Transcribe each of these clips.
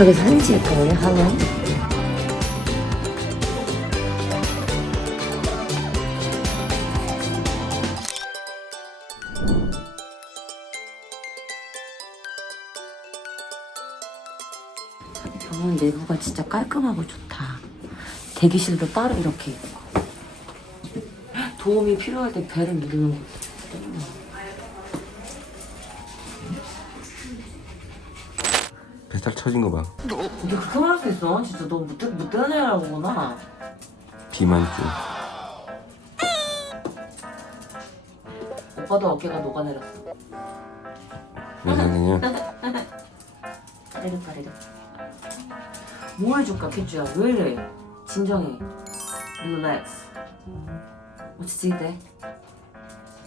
저게 사진 찍을 거예요, 하나? 병원 내부가 진짜 깔끔하고 좋다. 대기실도 따로 이렇게 있고. 도움이 필요할 때 배를 누르는 거. 배탈 쳐진 거 봐. 이게 그렇게 말할 수 있어? 진짜 너 못 되는 애라고구나. 비만증. 오빠도 어깨가 녹아내렸어. 왜냐면요. 까리르까리르. 뭐 해줄까, 캣주야? 왜 이래? 진정해. Relax. 어찌 돼?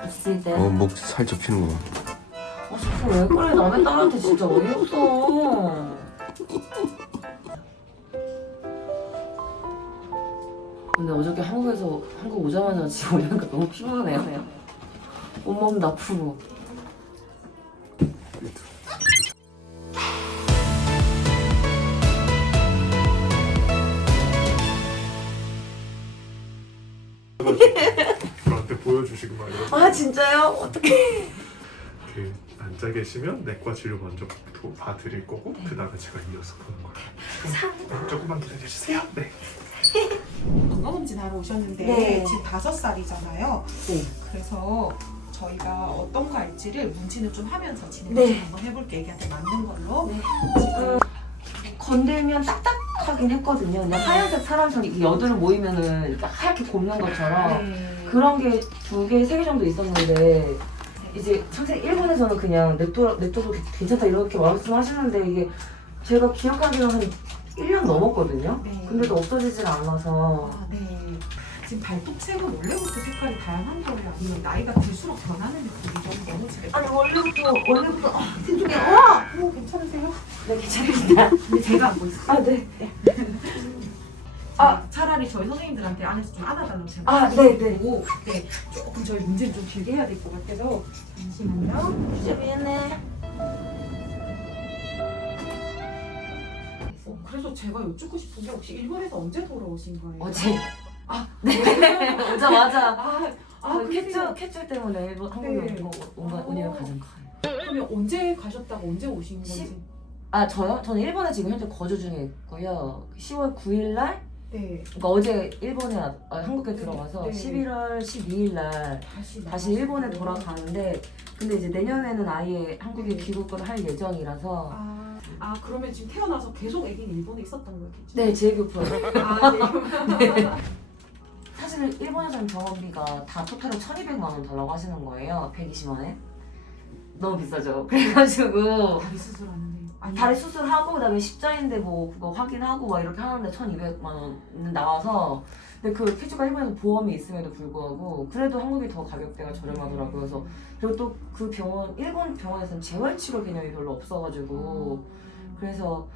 어찌 돼? 목 살 접히는 거 봐. 자꾸 왜 그래? 남의 딸한테 진짜 어이없어. 근데 어저께 한국 오자마자 지금 오니까 너무 피곤하네요. 온몸도 아프고. 저한테 보여주시고 말이에요. 아 진짜요? 어떡해. 이렇게 앉아 계시면 내과 진료 먼저 봐드릴 거고 그 다음에 제가 이어서 보는 거예요. 네, 조금만 기다려주세요. 네. 건강검진 하러 오셨는데 네. 지금 5살이잖아요. 네. 그래서 저희가 어떤 거 할지를 문진을 좀 하면서 진행을 네. 좀 한번 해볼게요. 애기한테 맞는 걸로. 네. 건들면 딱딱하긴 했거든요. 그냥 하얀색 사람처럼 이 여드름 모이면은 이렇게 하얗게 곱는 것처럼 네. 그런 게 2개, 3개 정도 있었는데 이제 선생님 일본에서는 그냥 냅둬도 괜찮다 이렇게 말씀하시는데 이게 제가 기억하기로는 한 1년 넘었거든요. 네. 근데도 없어지질 않아서 아, 네. 지금 발톱색은 원래부터 색깔이 다양한 거예요? 아니면 나이가 들수록 변하는 느낌이 너무 집에 아니 원래부터 생중에 괜찮으세요? 네 괜찮습니다. 근데 제가 안 보였어요. 아 네. 차라리 저희 선생님들한테 안에서 좀 안아달라고 제가 아, 네, 네. 고 네, 조금 저희 문제는 좀 길게 해야 될 것 같아서 잠시만요. 진짜 미안해. 그래서 제가 여쭙고 싶은 게 혹시 일본에서 언제 돌아오신 거예요? 어제. 네. 오자마자. 그러세요? 캣줄 때문에 일본 한국에 네. 오니까 가장 커요. 그러면 언제 가셨다가 언제 오신 건지? 아 저요? 저는 일본에 지금 현재 거주 중에 있고요. 10월 9일 날, 네. 그러니까 어제 일본에 한국에 들어가서 네. 11월 12일 날 다시 일본에 돌아가는데, 근데 이제 내년에는 아예 한국에 귀국을 할 예정이라서. 그러면 지금 태어나서 계속 애기는 일본에 있었던 거겠죠? 네, 재교품. 네. 사실 일본에서는 병원비가 다 토탈로 1,200만 원 달라고 하시는 거예요. 120만 원. 너무 비싸죠. 그래가지고 다리 수술하는데. 다리 수술하고 그다음에 십자인대 뭐 그거 확인하고 막 이렇게 하는데 1,200만 원 나와서, 근데 그 캣주가 일본에서 보험이 있음에도 불구하고 그래도 한국이 더 가격대가 저렴하더라고요. 그래서 그리고 또 그 병원, 일본 병원에서는 재활치료 개념이 별로 없어가지고 그래서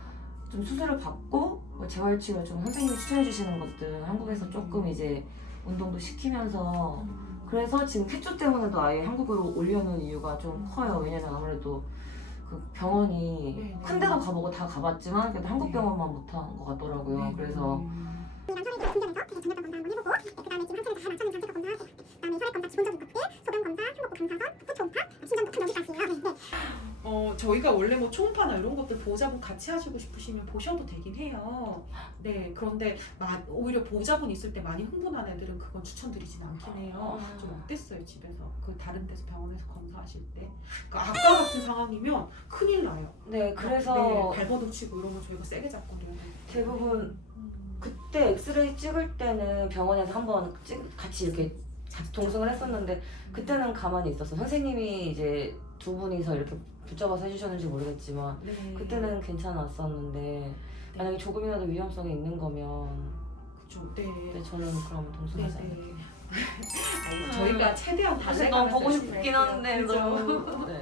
좀 수술을 받고 뭐 재활치료 좀 선생님이 추천해 주시는 것들 한국에서 조금 이제 운동도 시키면서, 그래서 지금 캣주 때문에도 아예 한국으로 오려는 이유가 좀 커요. 왜냐면 아무래도 그 병원이 네. 큰 데도 가보고 다 가봤지만 그래도 한국 병원만 못한 것 같더라고요. 그래서 저희가 원래 뭐 초음파나 이런 것들 보호자분 같이 하시고 싶으시면 보셔도 되긴 해요. 네, 그런데 오히려 보호자분 있을 때 많이 흥분한 애들은 그건 추천드리진 않긴 해요. 좀 어땠어요, 집에서? 그 다른 데서 병원에서 검사하실 때? 그러니까 아까 같은 상황이면 큰일 나요. 네, 그래서 네, 발버둥 치고 이러면 저희가 세게 잡고 그래요. 대부분 그때 엑스레이 찍을 때는 병원에서 한번 같이 이렇게 동승을 했었는데 그때는 가만히 있었어. 선생님이 이제 두 분이서 이렇게 붙잡아서 해주셨는지 모르겠지만 네. 그때는 괜찮았었는데 만약에 조금이라도 위험성이 있는 거면 그죠. 네. 네, 저는 그럼 동승하지 않을게요. 네. 저희가 최대한 사실 달래가면서 너무 보고 열심히 싶긴 할게요. 한데 그죠? 너무 네.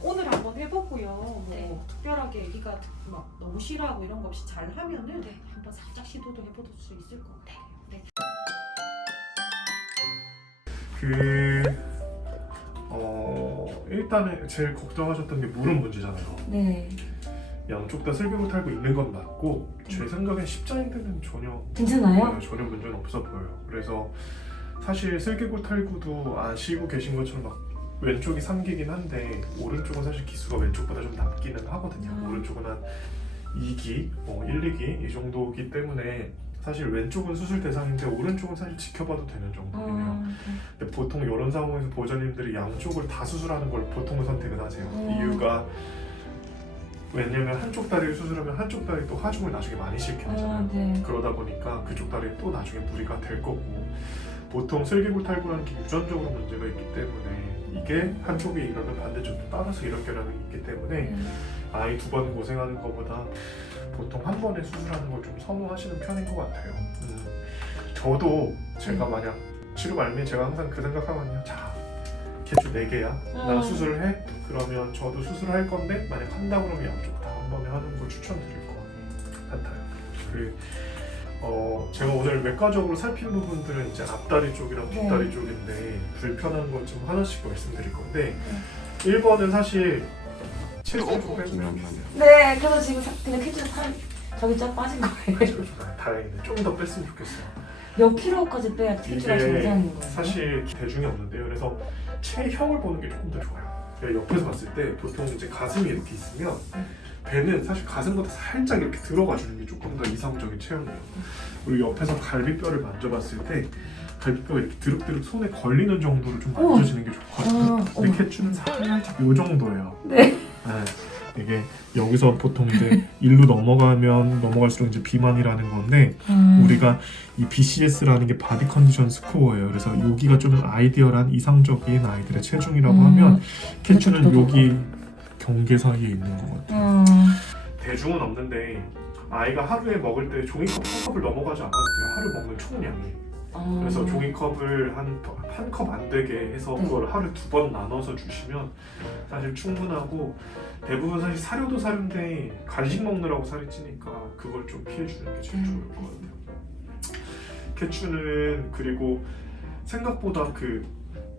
오늘 한번 해보고요. 뭐 네. 특별하게 애기가 막 너무 싫어하고 이런 거 없이 잘 하면은 네. 한번 살짝 시도도 해볼 수 있을 것 같아요. 네. 일단은 제일 걱정하셨던 게 무릎 문제잖아요. 네. 양쪽 다 슬개골 탈구 있는 건 맞고 제 생각엔 십자인대는 전혀 괜찮아요? 전혀 문제는 없어 보여요. 그래서 사실 슬개골 탈구도 아시고 계신 것처럼 막 왼쪽이 3기긴 한데 오른쪽은 사실 기수가 왼쪽보다 좀 남기는 하거든요. 오른쪽은 한 2기, 1, 2기 이 정도기 때문에 사실 왼쪽은 수술 대상인데 오른쪽은 사실 지켜봐도 되는 정도긴 해요. 근데 보통 이런 상황에서 보호자님들이 양쪽을 다 수술하는 걸 보통은 선택을 하세요. 이유가 왜냐면 한쪽 다리를 수술하면 한쪽 다리 또 하중을 나중에 많이 시켜야 하잖아요. 네. 그러다 보니까 그쪽 다리에 또 나중에 무리가 될 거고 보통 슬개골 탈구라는 게 유전적으로 문제가 있기 때문에 이게 한쪽이 이러면 반대쪽도 따라서 이런 경향이 있기 때문에 아이 2번 고생하는 것보다 보통 한 번에 수술하는 걸 좀 선호하시는 편인 것 같아요. 저도 제가 만약 치료 말미에 제가 항상 그 생각하거든요. 자, 개주 4개야. 나 수술을 해? 그러면 저도 수술을 할 건데 만약 한다 그러면 양쪽 다 한 번에 하는 걸 추천드릴 것 같아요. 제가 오늘 외과적으로 살핀 부분들은 이제 앞다리 쪽이랑 뒷다리 쪽인데 불편한 것 좀 하나씩 말씀드릴 건데 1번은 사실 체중 좀 빼주면 네, 그래서 지금 그냥 캐치를 저기 쫙 빠진 거예요. 다행이네. 좀 더 뺐으면 좋겠어요. 몇 킬로까지 빼야 캐치가 이게 정상인 거예요? 사실 대중이 없는데요. 그래서 체형을 보는 게 조금 더 좋아요. 옆에서 봤을 때 보통 이제 가슴이 이렇게 있으면 배는 사실 가슴보다 살짝 이렇게 들어가 주는 게 조금 더 이상적인 체형이에요. 그리고 옆에서 갈비뼈를 만져봤을 때 갈비뼈가 이렇게 드륵드륵 손에 걸리는 정도로 좀 만져지는 게 좋거든요. 근데 캐추는 살짝 이 정도예요. 네. 이게 여기서 보통 이제 일로 넘어갈수록 이제 비만이라는 건데 우리가 이 BCS라는 게 바디 컨디션 스코어예요. 그래서 여기가 좀 아이디얼한 이상적인 아이들의 체중이라고 하면 캐추는 여기 경계 사이에 있는 것 같아요. 대중은 없는데 아이가 하루에 먹을 때 종이컵 한 컵을 넘어가지 않아도 돼요. 하루 먹는 총량이. 그래서 종이컵을 한 컵 안 되게 해서 그걸 하루에 2번 나눠서 주시면 사실 충분하고 대부분 사실 사료도 사료인데 간식 먹느라고 살이 찌니까 그걸 좀 피해 주는 게 제일 좋을 것 같아요. 캐추는 그리고 생각보다 그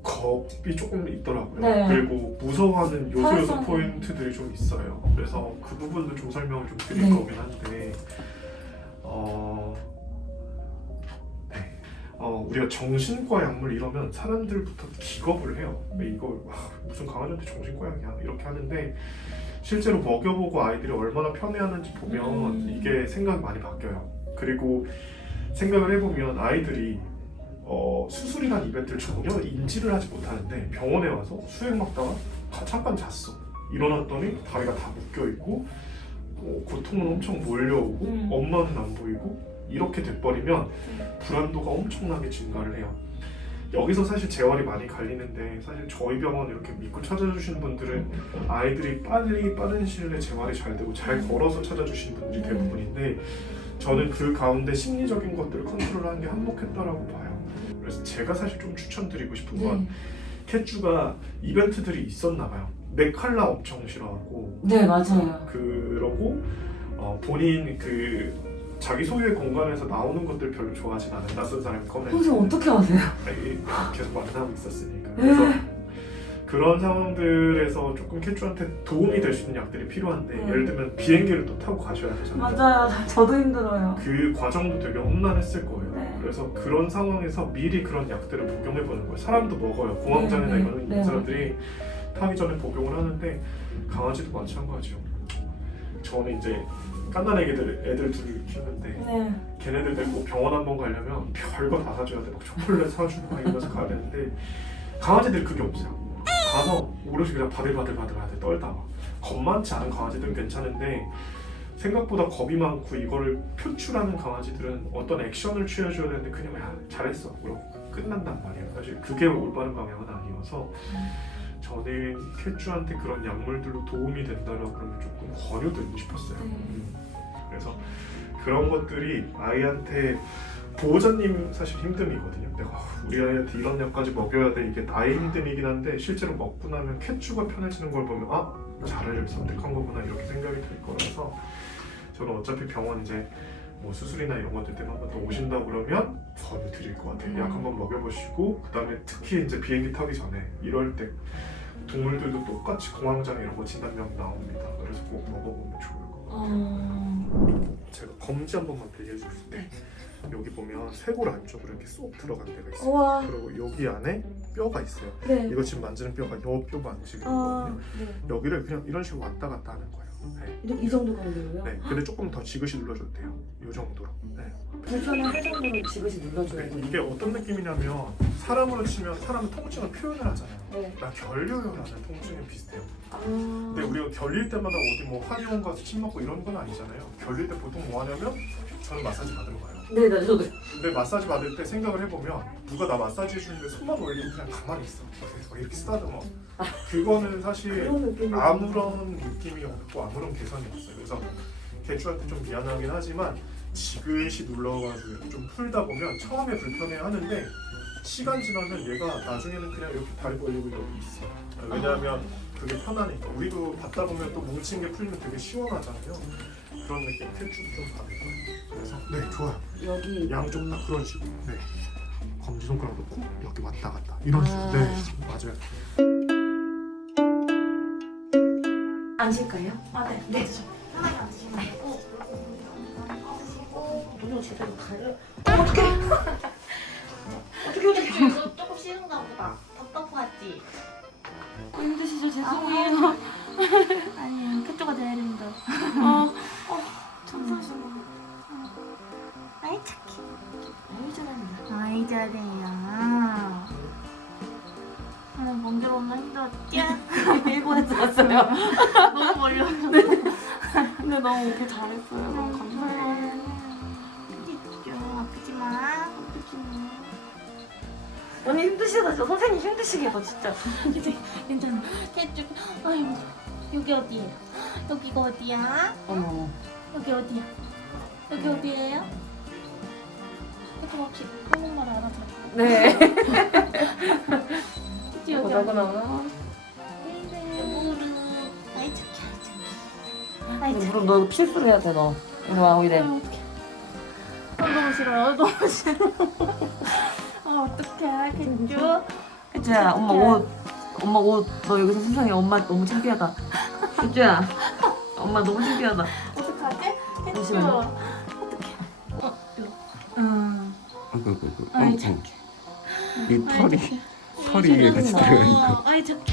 겁이 조금 있더라고요. 네. 그리고 무서워하는 요소 사회성이. 포인트들이 좀 있어요. 그래서 그 부분도 좀 설명을 좀 드릴 거긴 한데 우리가 정신과 약물 이러면 사람들부터 기겁을 해요. 이거 무슨 강아지한테 정신과 약이야 이렇게 하는데 실제로 먹여보고 아이들이 얼마나 편해하는지 보면 이게 생각이 많이 바뀌어요. 그리고 생각을 해보면 아이들이 수술이란 이벤트를 전혀 인지를 하지 못하는데 병원에 와서 수액 먹다가 잠깐 잤어. 일어났더니 다리가 다 묶여있고 고통은 엄청 몰려오고 엄마는 안 보이고 이렇게 돼버리면 불안도가 엄청나게 증가를 해요. 여기서 사실 재활이 많이 갈리는데 사실 저희 병원 이렇게 믿고 찾아주시는 분들은 아이들이 빠른 시일 내에 재활이 잘 되고 잘 걸어서 찾아주시는 분들이 대부분인데 저는 그 가운데 심리적인 것들을 컨트롤하는 게 한몫했다라고 봐요. 그래서 제가 사실 좀 추천드리고 싶은 건 캣주가 이벤트들이 있었나 봐요. 맥칼라 엄청 싫어하고 네, 맞아요. 그러고 본인 그 자기 소유의 공간에서 나오는 것들 별로 좋아하진 않아요. 낯선 사람이 꺼내. 선생님 어떻게 아세요? 계속 만나고 있었으니까. 그래서 그런 상황들에서 조금 캣주한테 도움이 될 수 있는 약들이 필요한데 예를 들면 비행기를 또 타고 가셔야 되잖아요. 맞아요. 저도 힘들어요. 그 과정도 되게 험난했을 거예요. 네. 그래서 그런 상황에서 미리 그런 약들을 복용해 보는 거예요. 사람도 먹어요. 공황장애나 이런 있는 사람들이 타기 전에 복용을 하는데 강아지도 마찬가지요. 저는 이제 깐난 애들 둘을 키우는데 걔네들 데리고 병원 한번 가려면 별거 다 사줘야 돼. 막 초콜릿 사주고 막 이러면서 가야 되는데 강아지들이 그게 없어요. 가서 오롯이 그냥 바들바들 떨다가 겁 많지 않은 강아지들은 괜찮은데 생각보다 겁이 많고 이거를 표출하는 강아지들은 어떤 액션을 취해줘야 되는데 그냥 잘했어 그러고 끝난단 말이에요. 사실 그게 올바른 방향은 아니어서 저는 캣주한테 그런 약물들로 도움이 된다라고 그러면 조금 권유드리고 싶었어요. 그래서 그런 것들이 아이한테 보호자님 사실 힘듦이거든요. 내가 우리 아이한테 이런 약까지 먹여야 돼 이게 나의 힘듦이긴 한데 실제로 먹고 나면 캣주가 편해지는 걸 보면 자를 선택한 거구나 이렇게 생각이 들 거라서 저는 어차피 병원 이제 뭐 수술이나 이런 것들 때문에 한번 더 오신다 그러면 권유 드릴 것 같아요. 약 한번 먹여보시고 그 다음에 특히 이제 비행기 타기 전에 이럴 때 동물들도 똑같이 공황장애 이런 거 진단명 나옵니다. 그래서 꼭 먹어보면 좋을 것 같아요. 제가 검지 한 번만 빌려줄 수 있어요? 여기 보면 쇄골 안쪽으로 이렇게 쏙 들어간 데가 있어요. 우와. 그리고 여기 안에 뼈가 있어요. 네. 이거 지금 만지는 뼈가 요 뼈 만지는 거거든요. 네. 여기를 그냥 이런 식으로 왔다 갔다 하는 거예요. 네. 이 정도 간격이요? 네. 근데 조금 더 지그시 눌러줘도 돼요. 이 정도로. 네. 불편할 정도로 지그시 눌러줘야 네. 돼요. 이게 어떤 느낌이냐면 사람으로 치면 사람은 통증을 표현을 하잖아요. 네. 나 결려요라는 통증이 비슷해요. 아. 근데 우리가 결릴 때마다 어디 뭐 한의원 가서 침 맞고 이런 건 아니잖아요. 결릴 때 보통 뭐 하냐면 저는 마사지 받으러 가요. 네, 저도. 근데 마사지 받을 때 생각을 해보면 누가 나 마사지 해주는데 손만 올리고 그냥 가만히 있어. 그래서 이렇게 쓰다듬어. 그거는 사실 그런 느낌이 아무런 느낌이 없고 아무런 개선이 없어요. 그래서 개주한테 좀 미안하긴 하지만 지그시 눌러가지고 좀 풀다 보면 처음에 불편해 하는데 시간 지나면 얘가 나중에는 그냥 이렇게 다리 벌리고 여기 있어. 왜냐하면 그게 편하니까. 우리도 받다 보면 또 뭉친 게 풀리면 되게 시원하잖아요. 그런 느낌 캡슐 좀 받을 거예요. 그래서 네 좋아요. 여기 양쪽 다 그런 식으로. 네. 검지 손가락 놓고 여기 왔다 갔다 이런 식으로. 네 맞아요. 앉을까요? 아, 네. 네. 편하게 앉으시면 되고. 눈을 제대로 가려. 어떻게 이거 조금 싫은가 보다. 답답하지? 힘드시죠? 죄송해요. 아니요, 그쪽가 돼야 됩니다. 천사시네. 아이, 착해. 아유, 잘한다. 아이, 잘해요. 오늘 먼저 오면 힘들었지? 일본에서 왔어요. 너무 멀려. 근데 너무 오길 잘했어요. 너무 감사해요. 그치, 아프지 마. 언니 힘드시다. 저 선생님 힘드시겠다, 진짜. 괜찮아. 해쭉. 아유, 여기 어디예요? 여기가 어디야? 어머. 여기 어디야? 여기 어디예요? 이거 혹시 한국말 알아서? 네. 그치, 여기 보자구나. 무릎. 아이, 착해. 아이, 착해. 무릎 너 필수로 해야 돼, 너. 이리 와, 오이래. 아유, 어떡해. 너무 싫어요. 너무 싫어. 아, 어떡해. 괜주. 그치야, 엄마 옷, 너 여기서 세상에 엄마 너무 창피하다. 그치야, 엄마 너무 창피하다. 어떡하지? 괜주. 잠시만요. 어떡해. 일로. 아이고. 아이, 착해. 이 털이 위에 같이 착해. 들어가니까. 아이, 착해.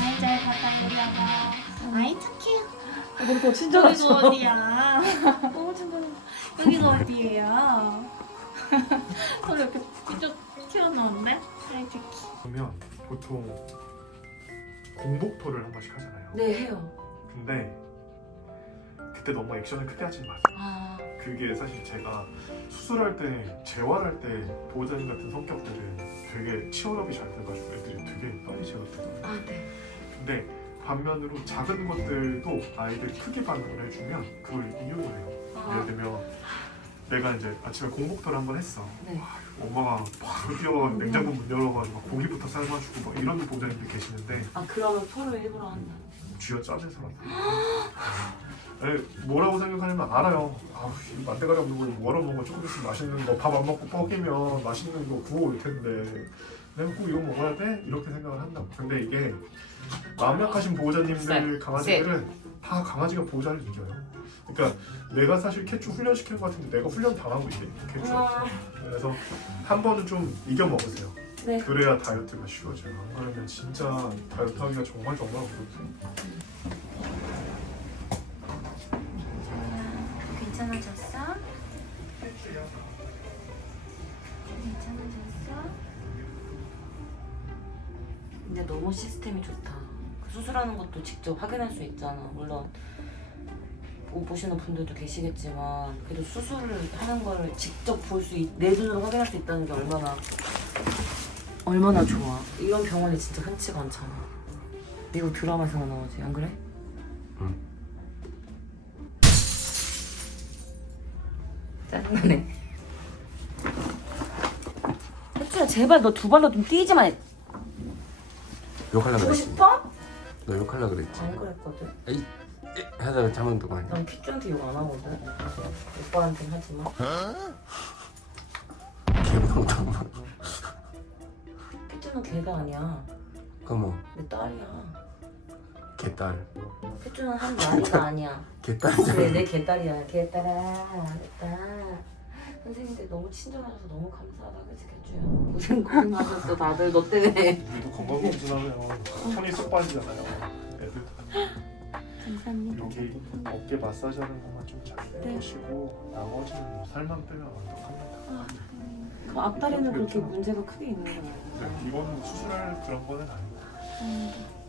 아이, 잘 갔다 오려가. 아이, 착해. 너무 여기가 친절하셔. 어디야? 너무 친절해. 여기가 어디예요? 서로 이렇게 이쪽 튀어나오는데? 아이, 착해. 그러면 보통 공복토를 한 번씩 하잖아요. 네, 해요. 근데 그때 너무 액션을 크게 하지 마세요. 아, 그게 사실 제가 수술할 때 재활할 때 보호자님 같은 성격들은 되게 치열업이 잘 돼가지고 애들이 되게 빨리 재활되더라고요. 아, 네. 근데 반면으로 작은 것들도 아이들이 크게 반응을 해주면 그걸 이용을 해요. 예를 들면 내가 이제 아침에 공복토를 한번 했어. 네. 엄마가 바로 뛰어가 냉장고 문 열어가지고 막 고기부터 삶아주고 막 이런 보호자님들 계시는데 아, 그러면 토를 일부러 한다. 쥐어짜는 사람들. 뭐라고 생각하냐면 알아요. 이 만대가리 없는 걸 뭐하러 먹어. 조금 있으면 맛있는 거 밥 안 먹고 뻐기면 맛있는 거 구워올 텐데 내가 꼭 이거 먹어야 돼? 이렇게 생각을 한다고. 근데 이게 마음 약하신 보호자님들 강아지들은 다 강아지가 보호자를 이겨요. 그러니까 내가 사실 캐추 훈련시킨 것 같은데 내가 훈련 당하고 있대 캐추한테. 그래서 한 번은 좀 이겨 먹으세요. 네. 그래야 다이어트가 쉬워져요. 안 그러면 진짜 다이어트 하기가 정말 어렵거든요. 괜찮아졌어? 괜찮아졌어? 근데 너무 시스템이 좋다. 그 수술하는 것도 직접 확인할 수 있잖아. 물론 못 보시는 분들도 계시겠지만 그래도 수술을 하는 거를 직접 내 눈으로 확인할 수 있다는 게 얼마나 좋아. 이런 병원이 진짜 흔치가 않잖아. 미국 드라마에서만 나오지, 안 그래? 응. 짜증나네. 혜주야, 제발 너 두 발로 좀 뛰지 마. 욕하려고 보고 그랬지. 싶어? 너 욕하려고 그랬지. 안 그랬거든. 에이 하다가 자만 두고 하냐. 난 피쭈한테 욕 안 하거든. 오빠한테는 하지마. 개망당. 피쭈는 걔가 아니야. 그럼 뭐 내 딸이야. 개딸. 혜주는 한 마리가 아니야. 개딸이잖아. 그래, 내 개딸이야. 개딸아, 개딸. 선생님들 너무 친절하셔서 너무 감사하다, 그치, 혜주야? 고생하셨어, 다들 너 때문에. 우리도 건강검진하면 손이 쏙 빠지잖아요. 애들 감사합니다. 여기 어깨 마사지 하는 것만 좀 잘 네. 해주시고 나머지는 뭐 살만 빼면 완벽합니다. 그럼 앞다리는 그렇게 문제가 크게 있는 건 아니야? 네, 이거는 뭐 수술할 그런 거는 아니고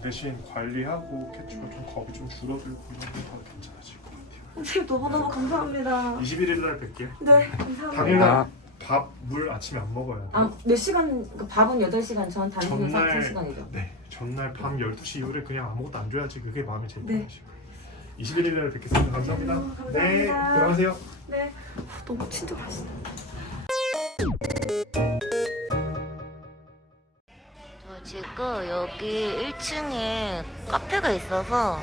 대신 관리하고 캣츠가 좀 겁이 좀 줄어들고 이러면 더 괜찮아질 것 같아요. 선생님 너무너무 감사합니다. 21일 날 뵐게요. 네, 감사합니다. 당일날 밥, 물 아침에 안 먹어야 돼요. 아, 몇 시간, 그러니까 밥은 8시간 전, 단식은 3시간이죠. 네, 전날 밤 12시 이후에 그냥 아무것도 안 줘야지 그게 마음이 제일 네. 편하시고 21일 날 뵙겠습니다. 감사합니다. 감사합니다. 네, 들어가세요. 네. 너무 친절하시다. 저 지금 여기 1층에 카페가 있어서